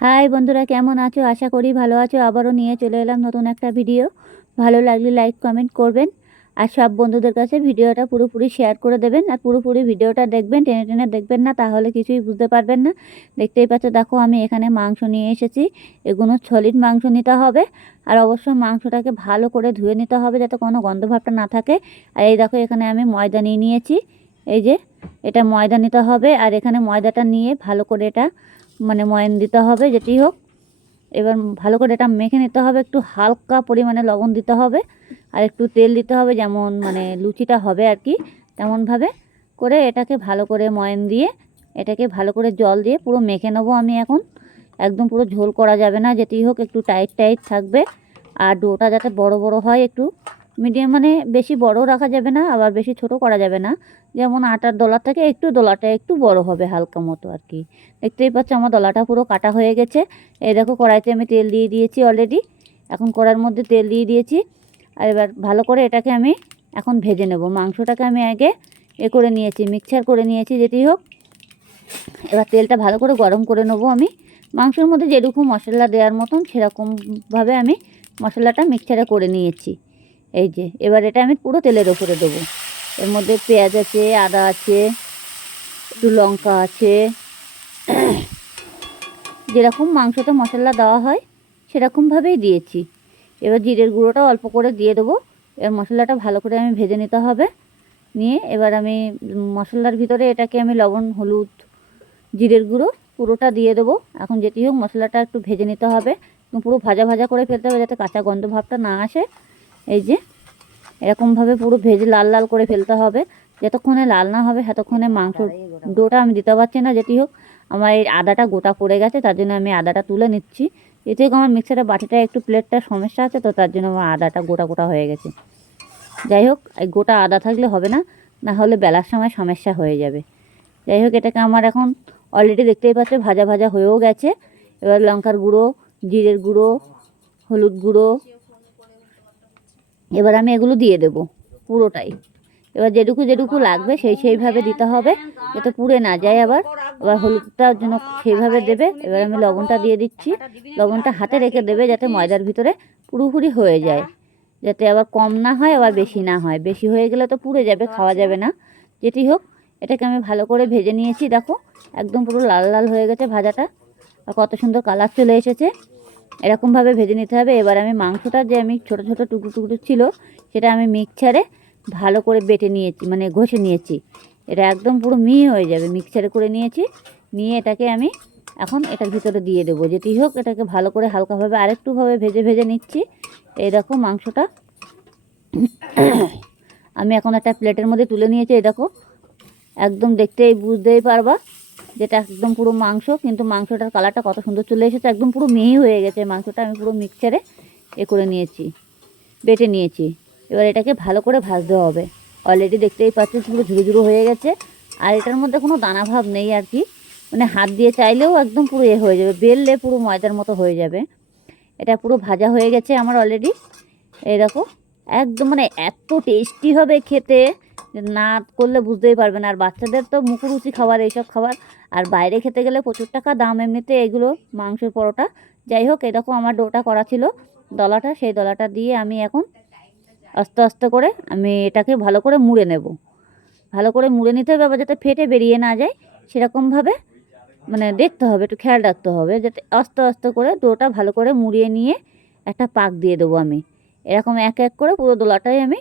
High বন্ধুরা, কেমন আছো? আশা করি ভালো আছো। আবারও নিয়ে চলে এলাম নতুন একটা ভিডিও। ভালো লাগলে লাইক কমেন্ট করবেন, আর সব বন্ধুদের কাছে ভিডিওটা পুরোপুরি শেয়ার করে দেবেন। আর পুরোপুরি ভিডিওটা দেখবেন, টেনে টেনে দেখবেন না, তাহলে কিছুই বুঝতে পারবেন না। দেখতেই পাচ্ছ, দেখো আমি এখানে মাংস নিয়ে এসেছি। এগুলো সলিড মাংস নিতে হবে, আর অবশ্যই মাংসটাকে ভালো করে ধুয়ে নিতে হবে যাতে কোনো গন্ধভাবটা না থাকে। আর এই দেখো, এখানে আমি ময়দা নিয়ে নিয়েছি। এই যে এটা ময়দা নিতে হবে, আর এখানে ময়দাটা নিয়ে ভালো করে এটা ময়ান দিতে হবে যেটি হোক। এবার ভালো করে এটা মেখে নিতে হবে, একটু হালকা পরিমাণে লবণ দিতে হবে, আর একটু তেল দিতে হবে, যেমন লুচিটা হবে আর কি, তেমনভাবে করে এটাকে ভালো করে ময়ান দিয়ে এটাকে ভালো করে জল দিয়ে পুরো মেখে নেবো আমি এখন। একদম পুরো ঝোল করা যাবে না, যেটি হোক একটু টাইট টাইট থাকবে। আর ডোটা যাতে বড় বড় হয়, একটু মিডিয়াম, বেশি বড় রাখা যাবে না, আবার বেশি ছোট করা যাবে না। যেমন আটার দলা থেকে একটু দলাটা একটু বড় হবে হালকা মতো আর কি। দেখতেই পাচ্ছ আমার দলাটা পুরো কাটা হয়ে গেছে। এই দেখো, কড়াইতে আমি তেল দিয়ে দিয়েছি অলরেডি। এখন কড়াইয়ের মধ্যে তেল দিয়ে দিয়েছি। আর এবার ভালো করে এটাকে আমি এখন ভেজে নেব। মাংসটাকে আমি আগে করে নিয়েছি, মিক্সচার করে নিয়েছি যেটি হোক। এবার তেলটা ভালো করে গরম করে নেবো আমি। মাংসের মধ্যে যেরকম মশলা দেওয়ার মতন সেরকমভাবে আমি মশলাটা মিক্সচারে করে নিয়েছি। এই যে এবার এটা আমি পুরো তেলের ওপরে দেবো। এর মধ্যে পেঁয়াজ আছে, আদা আছে, একটু লঙ্কা আছে, যেরকম মাংসতে মশলা দেওয়া হয় সেরকমভাবেই দিয়েছি। এবার জিরের গুঁড়োটা অল্প করে দিয়ে দেবো। এবার মশলাটা ভালো করে আমি ভেজে নিতে হবে। নিয়ে এবার আমি মশলার ভিতরে এটাকে আমি লবণ, হলুদ, জিরের গুঁড়ো পুরোটা দিয়ে দেবো। এখন যেটি হোক মশলাটা একটু ভেজে নিতে হবে, পুরো ভাজা ভাজা করে ফেলতে হবে যাতে কাঁচা গন্ধ ভাবটা না আসে। এই যে এরকমভাবে পুরো ভেজে লাল লাল করে ফেলতে হবে। যতক্ষণে লাল না হবে ততক্ষণে মাংস ডোটা আমি দিতে পারছি না। যেটি হোক আমার এই আদাটা গোটা পড়ে গেছে, তার জন্য আমি আদাটা তুলে নিচ্ছি। এতে আমার মিক্সারের বাটিটা একটু প্লেটটার সমস্যা আছে, তো তার জন্য আমার আদাটা গোটা গোটা হয়ে গেছে। যাই হোক, এই গোটা আদা থাকলে হবে না, না হলে বেলার সময় সমস্যা হয়ে যাবে। যাই হোক, এটাকে আমার এখন অলরেডি দেখতেই পাচ্ছ ভাজা ভাজা হয়েও গেছে। এবার লঙ্কার গুঁড়ো, জিরের গুঁড়ো, হলুদ গুঁড়ো, এবার আমি এগুলো দিয়ে দেবো পুরোটাই। এবার যেটুকু যেটুকু লাগবে সেইভাবে দিতে হবে, যাতে পুড়ে না যায়। আবার হলুদটার জন্য সেইভাবে দেবে। এবার আমি লবণটা দিয়ে দিচ্ছি। লবণটা হাতে রেখে দেবে যাতে ময়দার ভিতরে পুরোপুরি হয়ে যায়, যাতে আবার কম না হয় আবার বেশি না হয়। বেশি হয়ে গেলে তো পুড়ে যাবে, খাওয়া যাবে না। যেটি হোক, এটাকে আমি ভালো করে ভেজে নিয়েছি। দেখো একদম পুরো লাল লাল হয়ে গেছে ভাজাটা, আর কত সুন্দর কালার চলে এসেছে। এরকমভাবে ভেজে নিতে হবে। এবার আমি মাংসটা যে আমি ছোটো ছোটো টুকরো টুকরো ছিল সেটা আমি মিক্সচারে ভালো করে বেটে নিয়েছি, ঘষে নিয়েছি। এটা একদম পুরো মিহি হয়ে যাবে, মিক্সচারে করে নিয়েছি। নিয়ে এটাকে আমি এখন এটার ভিতরে দিয়ে দেবো। যেটি হোক এটাকে ভালো করে হালকাভাবে আরেকটুভাবে ভেজে ভেজে নিচ্ছি। এই দেখো মাংসটা আমি এখন একটা প্লেটের মধ্যে তুলে নিয়েছি। এই দেখো একদম দেখতেই বুঝতেই পারবা যেটা একদম পুরো মাংস, কিন্তু মাংসটার কালারটা কত সুন্দর চলে এসেছে, একদম পুরো মিহি হয়ে গেছে মাংসটা। আমি পুরো মিক্সচারে করে নিয়েছি, বেটে নিয়েছি। এবার এটাকে ভালো করে ভাজতে হবে। অলরেডি দেখতেই পাচ্ছি পুরো ঝুড়ো ঝুড়ো হয়ে গেছে, আর এটার মধ্যে কোনো দানা ভাব নেই আর কি। হাত দিয়ে চাইলেও একদম পুরো হয়ে যাবে, বেললে পুরো ময়দার মতো হয়ে যাবে। এটা পুরো ভাজা হয়ে গেছে আমার অলরেডি। এই দেখো একদম এত টেস্টি হবে খেতে, না করলে বুঝতেই পারবে না। আর বাচ্চাদের তো মুখরুচি খাবার এইসব খাবার, আর বাইরে খেতে গেলে প্রচুর টাকা দাম এমনিতে এগুলো মাংসের পরোটা। যাই হোক, এরকম আমার ডোটা করা ছিল, দলাটা, সেই দলাটা দিয়ে আমি এখন আস্তে আস্তে করে আমি এটাকে ভালো করে মুড়ে নেব। ভালো করে মুড়ে নিতে হবে, আবার যাতে ফেটে বেরিয়ে না যায় সেরকমভাবে দেখতে হবে, একটু খেয়াল রাখতে হবে যাতে আস্তে আস্তে করে ডোটা ভালো করে মুড়িয়ে নিয়ে একটা পাক দিয়ে দেবো আমি। এরকম এক এক করে পুরো দোলাটাই আমি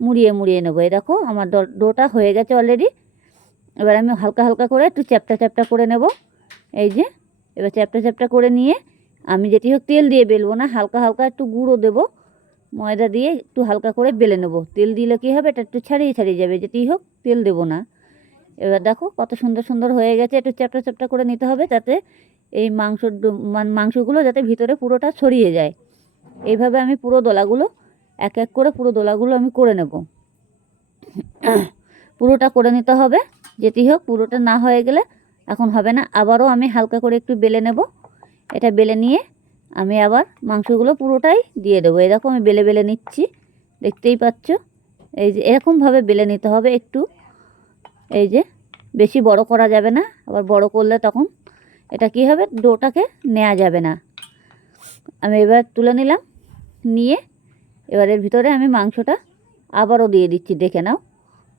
মুড়িয়ে মুড়িয়ে নেবো। এই দেখো আমার ডোটা হয়ে গেছে অলরেডি। এবার আমি হালকা হালকা করে একটু চ্যাপটা চ্যাপটা করে নেব। এই যে এবার চ্যাপটা চ্যাপটা করে নিয়ে আমি যেটি হোক তেল দিয়ে বেলবো না, হালকা হালকা একটু গুঁড়ো দেবো, ময়দা দিয়ে একটু হালকা করে বেলে নেবো। তেল দিলে কী হবে, এটা একটু ছাড়িয়ে ছাড়িয়ে যাবে, যেটি হোক তেল দেবো না। এবার দেখো কত সুন্দর সুন্দর হয়ে গেছে। একটু চ্যাপটা চ্যাপটা করে নিতে হবে যাতে এই মাংসগুলো যাতে ভিতরে পুরোটা ছড়িয়ে যায়। এইভাবে আমি পুরো দোলাগুলো এক এক করে পুরো দোলাগুলো আমি করে নেব। পুরোটা করে নিতে হবে, যেটি হোক পুরোটা না হয়ে গেলে এখন হবে না। আবারও আমি হালকা করে একটু বেলে নেব। এটা বেলে নিয়ে আমি আবার মাংসগুলো পুরোটাই দিয়ে দেবো। এই দেখো আমি বেলে বেলে নিচ্ছি, দেখতেই পাচ্ছ। এই যে এরকমভাবে বেলে নিতে হবে একটু। এই যে বেশি বড় করা যাবে না, আবার বড় করলে তখন এটা কি হবে, ডোটাকে নেওয়া যাবে না। আমি এবার তুলে নিলাম, নিয়ে এবার এর ভিতরে আমি মাংসটা আবারও দিয়ে দিচ্ছি। দেখে নাও,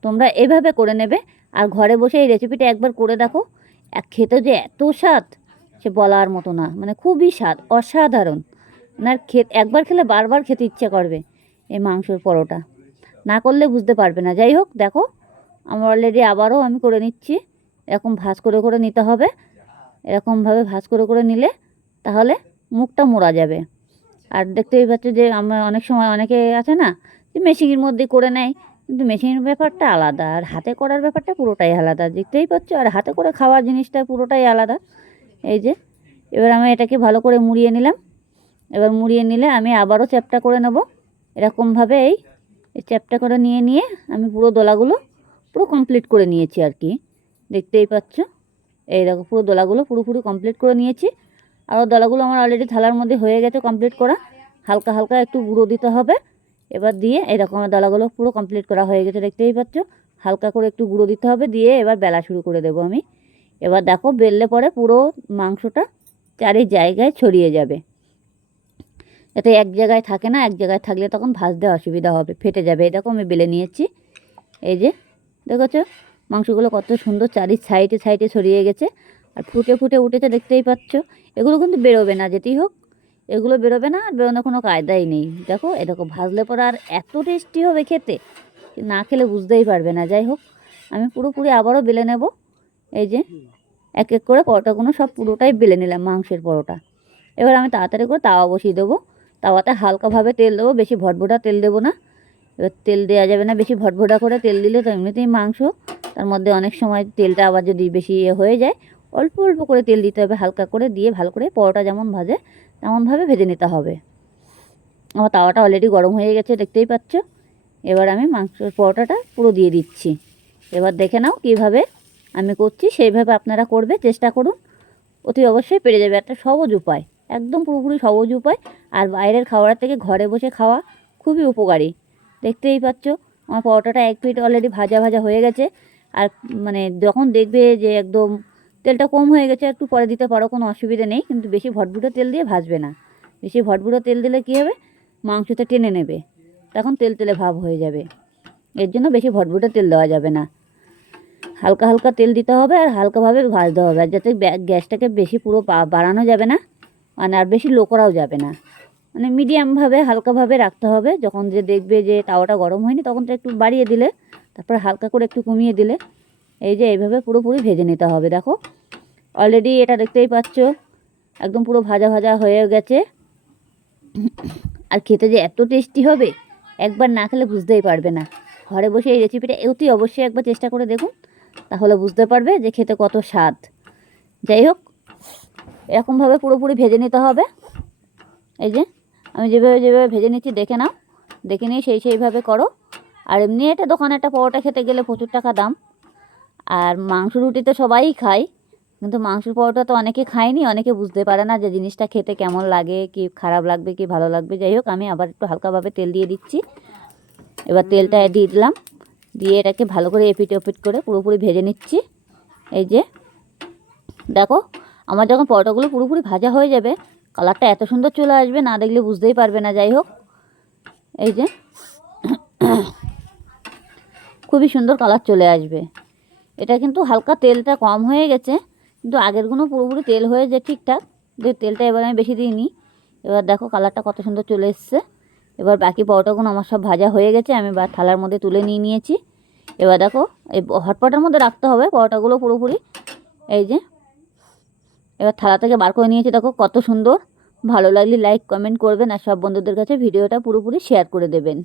তোমরা এভাবে করে নেবে। আর ঘরে বসে এই রেসিপিটা একবার করে দেখো, খেতে যে এত স্বাদ সে বলার মতো না, মানে খুবই স্বাদ, অসাধারণ। আপনার একবার খেলে বারবার খেতে ইচ্ছে করবে এই মাংসর পরোটা, না করলে বুঝতে পারবে না। যাই হোক, দেখো আমার অলরেডি আবারও আমি করে নিচ্ছি। এরকম ভাঁজ করে করে নিতে হবে, এরকমভাবে ভাঁজ করে করে নিলে তাহলে মুখটা মোড়া যাবে। আর দেখতেই পাচ্ছ যে আমরা অনেক সময় অনেকে আছে না যে মেশিনের মধ্যে করে নেয়, কিন্তু মেশিনের ব্যাপারটা আলাদা আর হাতে করার ব্যাপারটা পুরোটাই আলাদা। দেখতেই পাচ্ছ, আর হাতে করে খাওয়ার জিনিসটা পুরোটাই আলাদা। এই যে এবার আমি এটাকে ভালো করে মুড়িয়ে নিলাম। এবার মুড়িয়ে নিলে আমি আবারও চ্যাপটা করে নেব। এরকমভাবে এই চ্যাপটা করে নিয়ে নিয়ে আমি পুরো দোলাগুলো পুরো কমপ্লিট করে নিয়েছি আর কি। দেখতেই পাচ্ছ, এই দেখো পুরো দোলাগুলো পুরোপুরি কমপ্লিট করে নিয়েছি। আরও দলাগুলো আমার অলরেডি থালার মধ্যে হয়ে গেছে কমপ্লিট করা। হালকা হালকা একটু গুঁড়ো দিতে হবে, এবার দিয়ে এরকম দলাগুলো পুরো কমপ্লিট করা হয়ে গেছে। দেখতেই পাচ্ছ, হালকা করে একটু গুঁড়ো দিতে হবে, দিয়ে এবার বেলা শুরু করে দেবো আমি। এবার দেখো বেললে পরে পুরো মাংসটা চারি জায়গায় ছড়িয়ে যাবে, যাতে এক জায়গায় থাকে না। এক জায়গায় থাকলে তখন ভাজতে অসুবিধা হবে, ফেটে যাবে। এই দেখো আমি বেলে নিয়েছি। এই যে দেখেছো মাংসগুলো কত সুন্দর চারি সাইডে সাইডে ছড়িয়ে গেছে আর ফুটে ফুটে উঠেছে। দেখতেই পাচ্ছ, এগুলো কিন্তু বেরোবে না, যেতেই হোক এগুলো বেরোবে না, আর বেরোনোর কোনো কায়দাই নেই। দেখো এরকম ভাজলে পরে আর এত টেস্টি হবে খেতে, না খেলে বুঝতেই পারবে না। যাই হোক, আমি পুরোপুরি আবারও বেলে নেব। এই যে এক এক করে পরোটাগুলো সব পুরোটাই বেলে নিলাম, মাংসের পরোটা। এবার আমি তাড়াতাড়ি করে তাওয়া বসিয়ে দেবো। তাওয়াতে হালকাভাবে তেল দেবো, বেশি ভটভটা তেল দেবো না। এবার তেল দেওয়া যাবে না বেশি ভটভটা করে, তেল দিলে তো এমনিতেই মাংস, তার মধ্যে অনেক সময় তেলটা আবার যদি বেশি হয়ে যায়, অল্প অল্প করে তেল দিতে হবে, হালকা করে দিয়ে ভালো করে পরোটা যেমন ভাজে তেমনভাবে ভেজে নিতে হবে। আমার তাওয়াটা অলরেডি গরম হয়ে গেছে, দেখতেই পাচ্ছ। এবার আমি মাংসের পরোটাটা পুরো দিয়ে দিচ্ছি। এবার দেখে নাও কীভাবে আমি করছি, সেইভাবে আপনারা করবে, চেষ্টা করুন, অতি অবশ্যই পেরে যাবে। একটা সহজ উপায়, একদম পুরোপুরি সহজ উপায়। আর বাইরের খাওয়ার থেকে ঘরে বসে খাওয়া খুবই উপকারী। দেখতেই পাচ্ছ আমার পরোটাটা এক পিঠ অলরেডি ভাজা ভাজা হয়ে গেছে। আর মানে যখন দেখবে যে একদম তেলটা কম হয়ে গেছে, একটু পরে দিতে পারো, কোনো অসুবিধা নেই, কিন্তু বেশি ভটভুটো তেল দিয়ে ভাজবে না। বেশি ভটভুটো তেল দিলে কী হবে, মাংসটা টেনে নেবে, তখন তেল তেলে ভাব হয়ে যাবে। এর জন্য বেশি ভটভুটো তেল দেওয়া যাবে না, হালকা হালকা তেল দিতে হবে আর হালকাভাবে ভাজতে হবে। আর যাতে গ্যাসটাকে বেশি পুরো বাড়ানো যাবে না, মানে আর বেশি লো করাও যাবে না, মানে মিডিয়ামভাবে হালকাভাবে রাখতে হবে। যখন যে দেখবে যে তাওয়াটা গরম হয়নি, তখন তো একটু বাড়িয়ে দিলে, তারপরে হালকা করে একটু কমিয়ে দিলে, এই যে এইভাবে পুরোপুরি ভেজে নিতে হবে। দেখো অলরেডি এটা দেখতেই পাচ্ছ একদম পুরো ভাজা ভাজা হয়ে গেছে। আর খেতে যে এত টেস্টি হবে, একবার না খেলে বুঝতেই পারবে না। ঘরে বসে এই রেসিপিটা অতি অবশ্যই একবার চেষ্টা করে দেখুন, তাহলে বুঝতে পারবে যে খেতে কত স্বাদ। যাই হোক, এরকমভাবে পুরোপুরি ভেজে নিতে হবে। এই যে আমি যেভাবে যেভাবে ভেজে নিচ্ছি দেখে নাও, দেখে নিয়ে সেইভাবে করো। আর এমনি এটা দোকানে একটা পরোটা খেতে গেলে প্রচুর টাকা দাম। আর মাংস রুটি তো সবাই খায়, কিন্তু মাংসের পরোটা তো অনেকে খায়নি, অনেকে বুঝতে পারে না যে জিনিসটা খেতে কেমন লাগে, কি খারাপ লাগবে কি ভালো লাগবে। যাই হোক, আমি আবার একটু হালকাভাবে তেল দিয়ে দিচ্ছি। এবার তেলটা দিয়ে দিলাম, দিয়ে এটাকে ভালো করে এপিট ওপিট করে পুরোপুরি ভেজে নিচ্ছি। এই যে দেখো আমার যখন পরোটাগুলো পুরোপুরি ভাজা হয়ে যাবে, কালারটা এত সুন্দর চলে আসবে, না দেখলে বুঝতেই পারবে না। যাই হোক, এই যে খুবই সুন্দর কালার চলে আসবে। এটা কিন্তু হালকা তেলটা কম হয়ে গেছে, কিন্তু আগেরগুলো পুরোপুরি তেল হয়ে যায় ঠিকঠাক, যে তেলটা এবার আমি বেশি দিইনি। এবার দেখো কালারটা কত সুন্দর চলে এসছে। এবার বাকি পরোটাগুলো আমার সব ভাজা হয়ে গেছে, আমি থালার মধ্যে তুলে নিয়েছি। এবার দেখো এই হটপটের মধ্যে রাখতে হবে পরোটাগুলো পুরোপুরি। এই যে এবার থালা থেকে বার করে নিয়েছি, দেখো কত সুন্দর। ভালো লাগলে লাইক কমেন্ট করবেন, আর সব বন্ধুদের কাছে ভিডিওটা পুরোপুরি শেয়ার করে দেবেন।